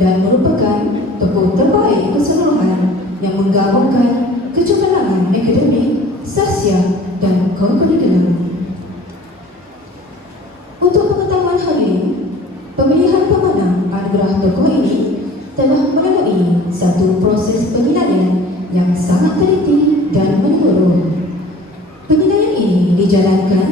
dan merupakan tokoh terbaik keseluruhan yang menggabungkan kecemerlangan akademik, sosial dan curriculum. Untuk pengetahuan hadirin, pemilihan pemenang anugerah tokoh ini telah melalui satu proses penilaian yang sangat teliti dan menyeluruh. Penilaian ini dijalankan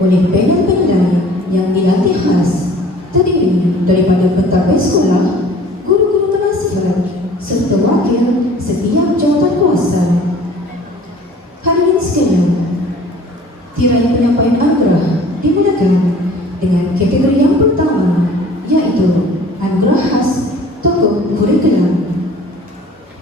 oleh panel penilai yang dilatih khas, terdiri daripada pentadbir sekolah, guru-guru penasihat serta wakil setiap jawatan kuasa. Hadirin sekalian, tirai penyampaian anugerah dimulakan dengan kategori yang pertama, iaitu anugerah khas tokoh kurikulum.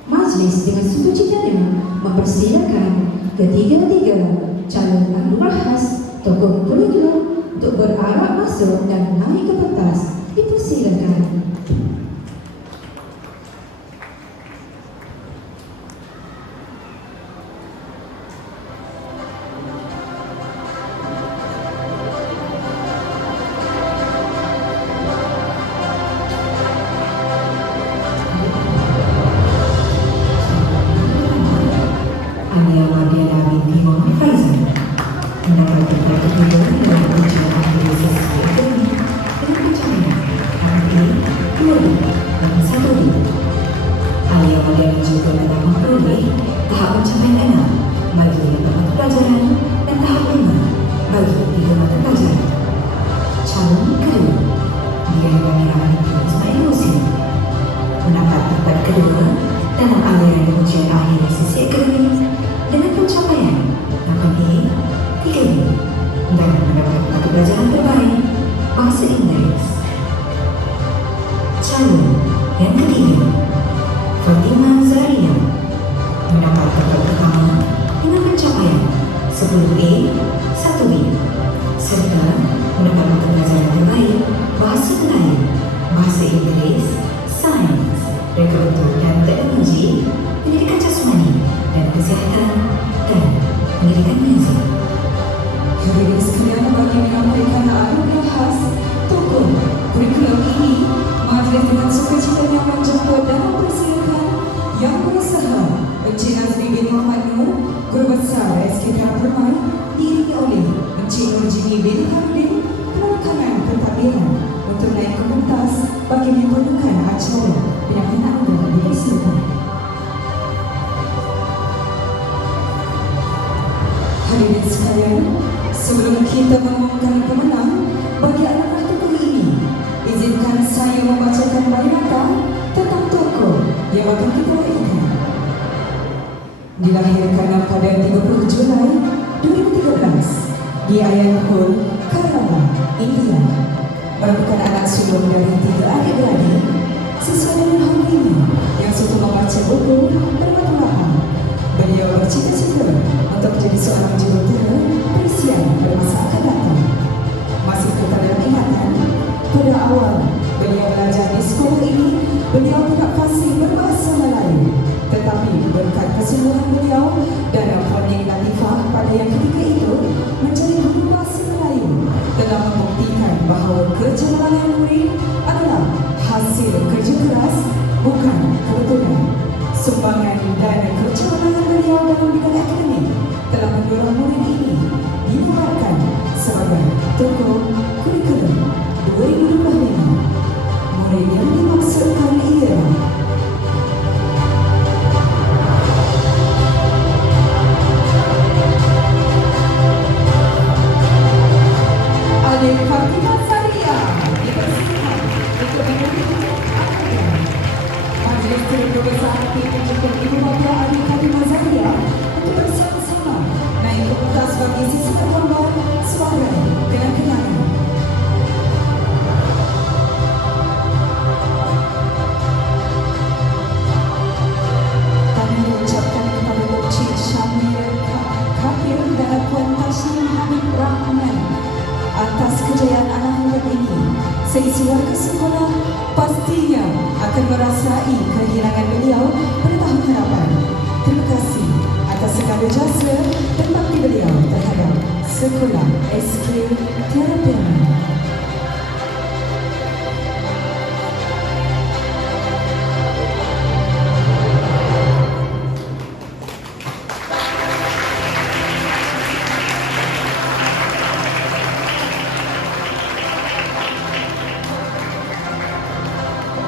Majlis dengan sukacitanya mempersilakan ketiga-tiga calon anugerah khas tokoh kurikulum untuk berarak masuk dan naik ke pentas. Dipersilakan. Hadirin sekalian, sebelum kita mengumumkan pemenang bagi anugerah tokoh ini, izinkan saya membacakan biodata tentang tokoh yang akan kita raikan. Dilahirkan pada 30 Julai 2013 di Ayanpur, Kerala, India. Merupakan anak sulung dari 3 adik-beradik. Sesuai dengan hal ini yang suka membaca buku bermata-mata, beliau bercita-cita untuk menjadi seorang jurutera Persian pada masa akan datang. Masih kepada ingatan, pada awal beliau belajar di sekolah ini, beliau tidak fasih berbahasa Melayu. Tetapi berkat kesungguhan beliau dan Ponik Latifah pada yang ketika itu menjadi guru bahasa Melayu telah membuktikan bahawa kecemerlangan murid adalah hasil kerja keras, bukan kebetulan. Sumbangan dan kecemerlangan beliau dalam bidang akademik telah mendorong murid ini dinobatkan sebagai tokoh kurikulum 2025. Murid yang dimaksudkan ialah Alif Fatimah Zaria, dipersilakan untuk menunjukkan anugerah. Majlis Cikgu Besar menunjukkan Ibu Bapa Alif Fatimah Zaria untuk bersama-sama naik ke pentas bagi sisi gambar suara dengan kenangan. Kami mengucapkan kepada Encik Syamil Kafir dan Puan Tasnim Hamid Rahman atas kejayaan anak hebat ini. Seisi warga sekolah pastinya akan merasai kehilangan beliau pada tahun harapan. Terima kasih atas segala jasa dan bakti beliau terhadap sekolah SK Tiara Perak.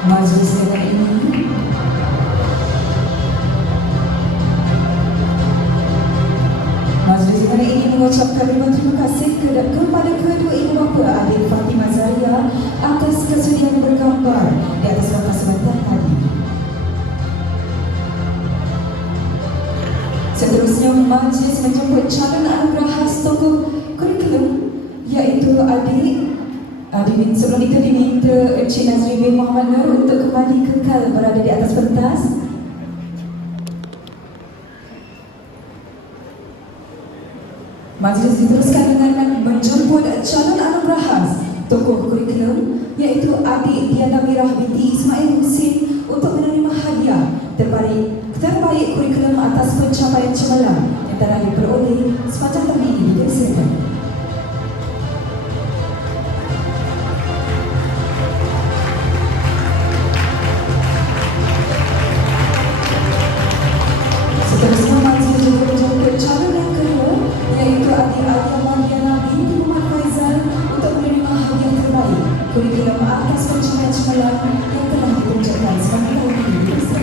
Majlis dengan ini Majlis dengan ini mengucapkan ribuan terima kasih kepada kedua ibu bapa adik Fatimah Zaria atas kesudian bergambar di atas notas sebentar tadi. Seterusnya, majlis menjemput calon anugerah khas tokoh kurikulum iaitu sebelum itu diminta Encik Nazri bin Muhammad Nur untuk kembali kekal berada di atas pentas. Majlis diteruskan dengan menjemput calon anugerah khas tokoh kurikulum iaitu adik Diana Mirah binti Ismail Husin untuk menerima hadiah terbaik kurikulum atas pencapaian cemerlang yang telah diperoleh sepanjang tahun ini di desa. Seterusnya, majlis juga menjemput calon yang kedua iaitu adik Alia Mariana binti Muhammad Faizal untuk menerima hadiah terbaik kurikulum atas pencapaian cemerlang yang telah ditunjukkan sepanjang tahun ini di desa.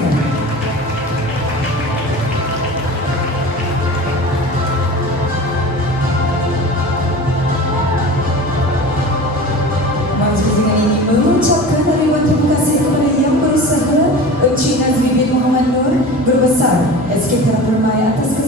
Majlis dengan ini mengucapkan ribuan terima kasih kepada yang berusaha Encik Nazri bin Muhammad Nur Berbesar SK Terang Permai atas